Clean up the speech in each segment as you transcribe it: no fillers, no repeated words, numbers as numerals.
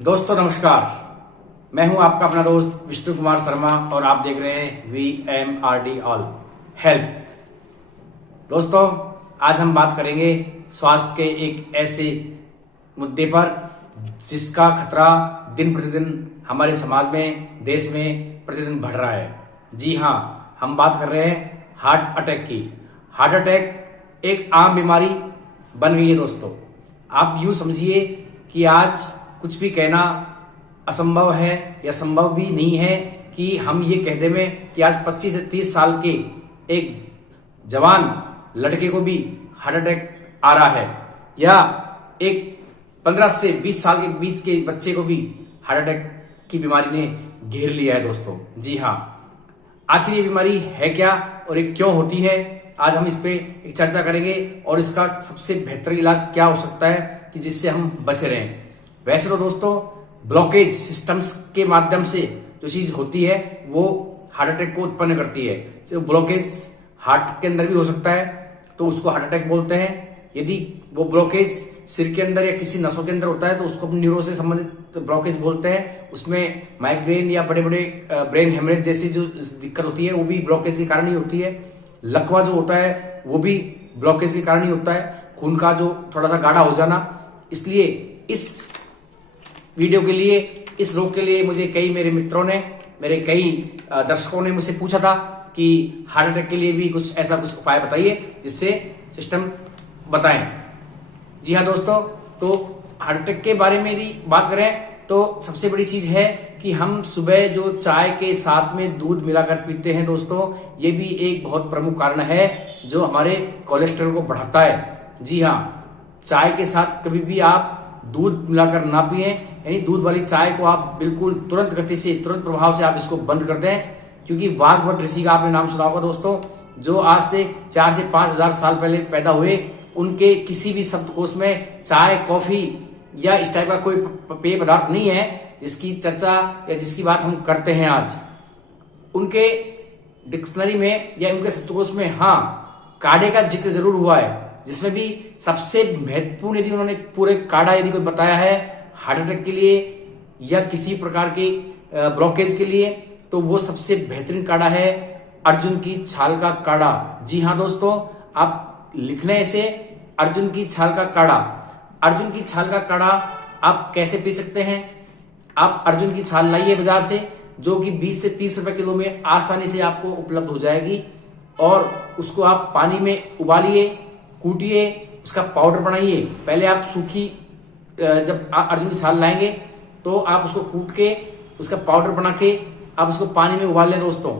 दोस्तों नमस्कार, मैं हूं आपका अपना दोस्त विष्णु कुमार शर्मा और आप देख रहे हैं VMRD ऑल हेल्थ। दोस्तों आज हम बात करेंगे स्वास्थ्य के एक ऐसे मुद्दे पर जिसका खतरा दिन प्रतिदिन हमारे समाज में, देश में प्रतिदिन बढ़ रहा है। जी हाँ, हम बात कर रहे हैं हार्ट अटैक की। हार्ट अटैक एक आम बीमारी बन गई है दोस्तों। आप यूं समझिए कि आज कुछ भी कहना असंभव है या संभव भी नहीं है कि हम ये कह दें कि आज 25 से 30 साल के एक जवान लड़के को भी हार्ट अटैक आ रहा है या एक 15 से 20 साल के बीच के बच्चे को भी हार्ट अटैक की बीमारी ने घेर लिया है दोस्तों। जी हाँ, आखिर ये बीमारी है क्या और ये क्यों होती है, आज हम इस पे एक चर्चा करेंगे और इसका सबसे बेहतर इलाज क्या हो सकता है कि जिससे हम बचे रहें। वैसे तो दोस्तों ब्लॉकेज सिस्टम्स के माध्यम से जो चीज होती है वो हार्ट अटैक को उत्पन्न करती है। तो ब्लॉकेज हार्ट के अंदर भी हो सकता है तो उसको हार्ट अटैक बोलते हैं। यदि वो ब्लॉकेज सिर के अंदर या किसी नसों के अंदर होता है तो उसको न्यूरो से संबंधित ब्लॉकेज बोलते हैं। उसमें माइग्रेन या बड़े बड़े ब्रेन हेमरेज जैसी जो दिक्कत होती है वो भी ब्लॉकेज के कारण ही होती है। लकवा जो होता है वो भी ब्लॉकेज के कारण ही होता है, खून का जो थोड़ा सा गाढ़ा हो जाना। इसलिए इस वीडियो के लिए, इस रोग के लिए मुझे कई मेरे मित्रों ने, मेरे कई दर्शकों ने मुझसे पूछा था कि हार्ट अटैक के लिए भी कुछ ऐसा कुछ उपाय बताइए जिससे सिस्टम बताएं। जी हाँ दोस्तों, तो हार्ट अटैक के बारे में यदि बात करें तो सबसे बड़ी चीज है कि हम सुबह जो चाय के साथ में दूध मिलाकर पीते हैं दोस्तों, ये भी एक बहुत प्रमुख कारण है जो हमारे कोलेस्ट्रॉल को बढ़ाता है। जी हाँ, चाय के साथ कभी भी आप दूध मिलाकर ना पिए, यानी दूध वाली चाय को आप बिल्कुल तुरंत गति से, तुरंत प्रभाव से आप इसको बंद कर दें। क्योंकि वाघभट ऋषि का आपने नाम सुना होगा दोस्तों, जो आज से 4 से 5 हजार साल पहले पैदा हुए, उनके किसी भी शब्दकोश में चाय, कॉफी या इस टाइप का कोई पेय पदार्थ नहीं है जिसकी चर्चा या जिसकी बात हम करते हैं आज। उनके डिक्शनरी में या उनके शब्दकोश में हाँ काढ़े का जिक्र जरूर हुआ है, जिसमें भी सबसे महत्वपूर्ण यदि उन्होंने पूरे काढ़ा यदि कोई बताया है हार्ट अटैक के लिए या किसी प्रकार के ब्लॉकेज के लिए तो वो सबसे बेहतरीन काढ़ा है अर्जुन की छाल का काढ़ा। जी हाँ दोस्तों, आप लिखने से अर्जुन की छाल का काढ़ा। अर्जुन की छाल का काढ़ा आप कैसे पी सकते हैं? आप अर्जुन की छाल लाइए बाजार से, जो कि 20 से 30 रुपए किलो में आसानी से आपको उपलब्ध हो जाएगी, और उसको आप पानी में उबालिए, कूटिए, उसका पाउडर बनाइए। पहले आप सूखी जब अर्जुन की छाल लाएंगे तो आप उसको कूट के उसका पाउडर बना के आप उसको पानी में उबाल लें दोस्तों।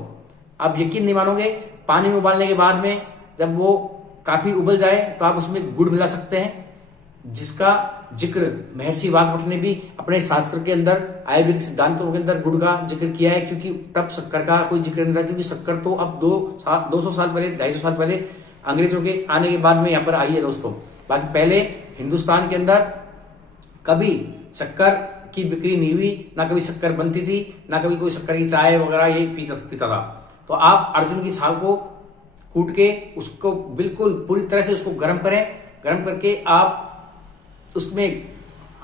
आप यकीन नहीं मानोगे, पानी में उबालने के बाद में जब वो काफी उबल जाए तो आप उसमें गुड़ मिला सकते हैं, जिसका जिक्र महर्षि वाल्मीकि ने भी अपने शास्त्र के अंदर, आयुर्वेदिक सिद्धांतों के अंदर गुड़ का जिक्र किया है। क्योंकि तब शक्कर का कोई जिक्र नहीं था, क्योंकि शक्कर तो अब 200 साल पहले, 250 साल पहले अंग्रेजों के आने के बाद में यहाँ पर आई है दोस्तों। बाकी पहले हिंदुस्तान के अंदर कभी शक्कर की बिक्री नहीं हुई, ना कभी शक्कर बनती थी, ना कभी कोई शक्कर की चाय वगैरह ये पीता था। तो आप अर्जुन की छाल को कूट के उसको बिल्कुल पूरी तरह से उसको गर्म करें। गर्म करके आप उसमें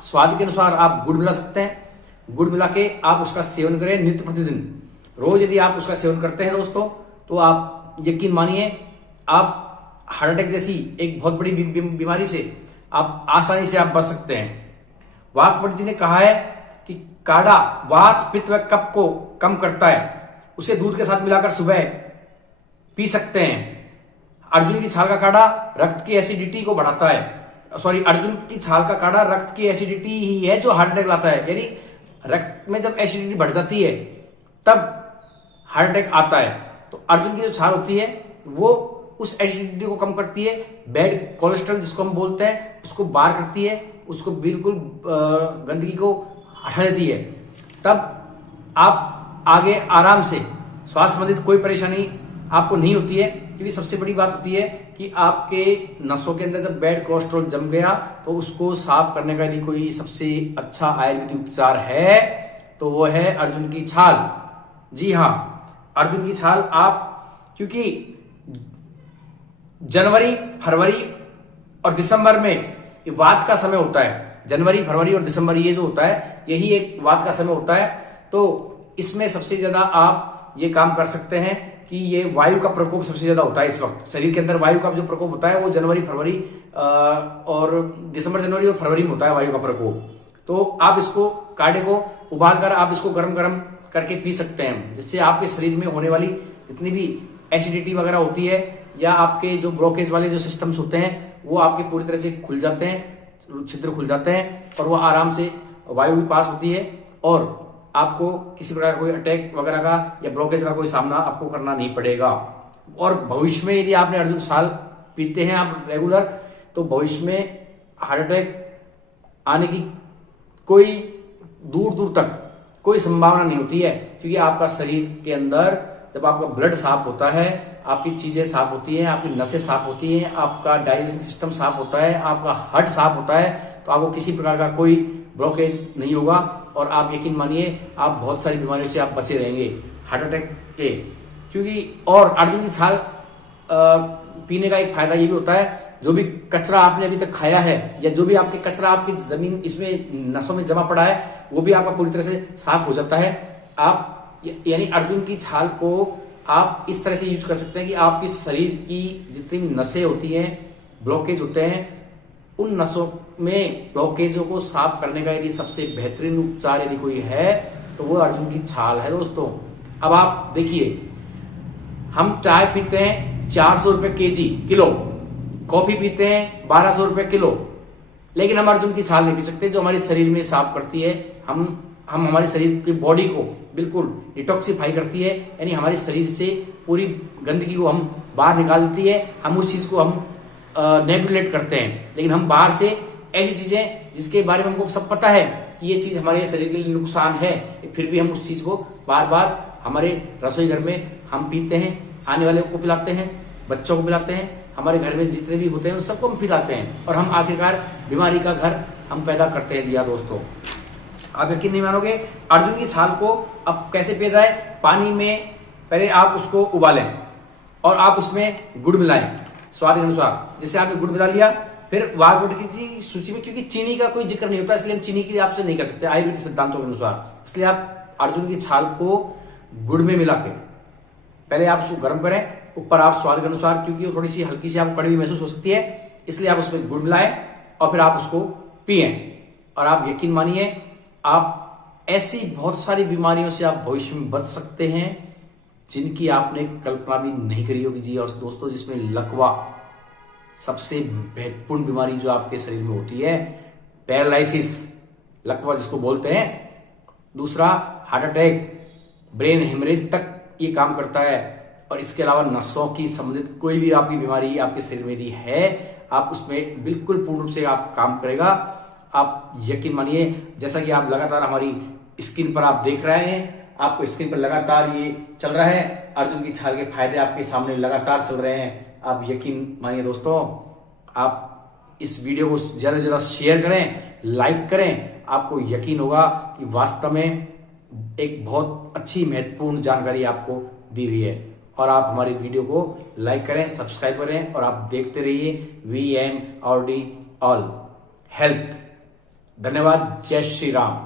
स्वाद के अनुसार आप गुड़ मिला सकते हैं। गुड़ मिला के आप उसका सेवन करें नित्य प्रतिदिन। रोज यदि आप उसका सेवन करते हैं दोस्तों तो आप यकीन मानिए आप हार्ट अटैक जैसी एक बहुत बड़ी बीमारी से आप आसानी से आप बच सकते हैं। वाघभट जी ने कहा है कि काढ़ा वात, पित्त व कफ को कम करता है, उसे दूध के साथ मिलाकर सुबह पी सकते हैं। अर्जुन की छाल का काढ़ा रक्त की एसिडिटी को बढ़ाता है। अर्जुन की छाल का काढ़ा रक्त की एसिडिटी ही है जो हार्ट अटैक लाता है। यानी रक्त में जब एसिडिटी बढ़ जाती है तब हार्ट अटैक आता है। तो अर्जुन की जो छाल होती है वो उस एसिडिटी को कम करती है, बैड कोलेस्ट्रॉल जिसको हम बोलते हैं उसको बाहर करती है, उसको बिल्कुल गंदगी को हटा देती है। तब आप आगे आराम से स्वास्थ्य संबंधित कोई परेशानी आपको नहीं होती है। क्योंकि सबसे बड़ी बात होती है कि आपके नसों के अंदर जब बैड कोलेस्ट्रॉल जम गया तो उसको साफ करने का यदि कोई सबसे अच्छा आयुर्वेदिक उपचार है तो वो है अर्जुन की छाल। जी हाँ, अर्जुन की छाल आप, क्योंकि जनवरी, फरवरी और दिसंबर में ये वात का समय होता है, जनवरी, फरवरी और दिसंबर ये जो होता है यही एक वात का समय होता है। तो इसमें सबसे ज्यादा आप ये काम कर सकते हैं कि ये वायु का प्रकोप सबसे ज्यादा होता है इस वक्त शरीर के अंदर। वायु का जो प्रकोप होता है वो जनवरी, फरवरी और दिसंबर, जनवरी और फरवरी में होता है वायु का प्रकोप। तो आप इसको काढ़े को उबाल कर आप इसको गरम गरम करके पी सकते हैं, जिससे आपके शरीर में होने वाली जितनी भी एसिडिटी वगैरह होती है या आपके जो ब्लॉकेज वाले जो सिस्टम्स होते हैं वो आपके पूरी तरह से खुल जाते हैं, छिद्र खुल जाते हैं और वो आराम से वायु भी पास होती है और आपको किसी प्रकार का कोई अटैक वगैरह का या ब्लॉकेज का कोई सामना आपको करना नहीं पड़ेगा। और भविष्य में यदि आपने अर्जुन साल पीते हैं आप रेगुलर, तो भविष्य में हार्ट अटैक आने की कोई दूर दूर तक कोई संभावना नहीं होती है, क्योंकि आपका शरीर के अंदर जब आपका ब्लड साफ होता है, आपकी चीजें साफ होती हैं, आपकी नसें साफ होती हैं, आपका डाइजेशन सिस्टम साफ होता है, आपका हार्ट साफ होता है, तो आपको किसी प्रकार का कोई ब्लॉकेज नहीं होगा और आप यकीन मानिए आप बहुत सारी बीमारियों से आप बचे रहेंगे हार्ट अटैक के। क्योंकि और अर्जुन की छाल पीने का एक फायदा ये भी होता है, जो भी कचरा आपने अभी तक खाया है या जो भी आपके कचरा आपकी जमीन इसमें नसों में जमा पड़ा है वो भी आपका पूरी तरह से साफ हो जाता है। आप यानी अर्जुन की छाल को आप इस तरह से यूज कर सकते हैं कि आपके शरीर की जितनी नसें होती हैं, ब्लॉकेज होते हैं, उन नसों में ब्लॉकेजों को साफ करने का यदि सबसे बेहतरीन उपचार यदि कोई है तो वो अर्जुन की छाल है दोस्तों। अब आप देखिए, हम चाय पीते हैं 400 रुपए केजी किलो, कॉफी पीते हैं 1200 रुपए किलो, लेकिन हम अर्जुन की छाल नहीं पी सकते जो हमारे शरीर में साफ करती है। हम हमारे शरीर की बॉडी को बिल्कुल डिटॉक्सिफाई करती है, यानी हमारे शरीर से पूरी गंदगी को हम बाहर निकाल देती है। हम उस चीज को हम नेगुलेट करते हैं, लेकिन हम बाहर से ऐसी चीजें जिसके बारे में हमको सब पता है कि ये चीज हमारे शरीर के लिए नुकसान है, फिर भी हम उस चीज को बार बार हमारे रसोई घर में हम पीते हैं, आने वाले को पिलाते हैं, बच्चों को पिलाते हैं, हमारे घर में जितने भी होते हैं उन सबको हम पिलाते हैं और हम आखिरकार बीमारी का घर हम पैदा करते हैं। दिया दोस्तों, आप यकीन नहीं मानोगे, अर्जुन की छाल को अब कैसे पिया जाए। पानी में पहले आप उसको उबालें और आप उसमें गुड़ मिलाएं स्वाद अनुसार। जैसे आपने गुड़ मिला लिया, फिर वाघ की सूची में, क्योंकि चीनी का कोई जिक्र नहीं होता इसलिए हम चीनी की आपसे नहीं कर सकते आयुर्वेदिक सिद्धांतों के अनुसार, इसलिए आप अर्जुन की छाल को गुड़ में मिला के पहले आप उसको गर्म करें, ऊपर आप स्वाद के अनुसार, क्योंकि थोड़ी सी हल्की सी आपको कड़वी महसूस हो सकती है, इसलिए आप उसमें गुड़ मिलाएं और फिर आप उसको पिएं। और आप यकीन मानिए आप ऐसी बहुत सारी बीमारियों से आप भविष्य में बच सकते हैं जिनकी आपने कल्पना भी नहीं करी होगी। जी और दोस्तों, जिसमें लकवा सबसे महत्वपूर्ण बीमारी जो आपके शरीर में होती है, पैरालिसिस लकवा जिसको बोलते हैं, दूसरा हार्ट अटैक, ब्रेन हेमरेज तक ये काम करता है। और इसके अलावा नसों की संबंधित कोई भी आपकी बीमारी आपके शरीर में यदि है, आप उसमें बिल्कुल पूर्ण रूप से आप काम करेगा। आप यकीन मानिए, जैसा कि आप लगातार हमारी स्क्रीन पर आप देख रहे हैं, आपको स्क्रीन पर लगातार ये चल रहा है, अर्जुन की छाल के फायदे आपके सामने लगातार चल रहे हैं। आप यकीन मानिए दोस्तों, आप इस वीडियो को ज्यादा से ज्यादा शेयर करें, लाइक करें, आपको यकीन होगा कि वास्तव में एक बहुत अच्छी महत्वपूर्ण जानकारी आपको दी हुई है। और आप हमारी वीडियो को लाइक करें, सब्सक्राइब करें और आप देखते रहिए VMRD ऑल हेल्थ। धन्यवाद। जय श्री राम।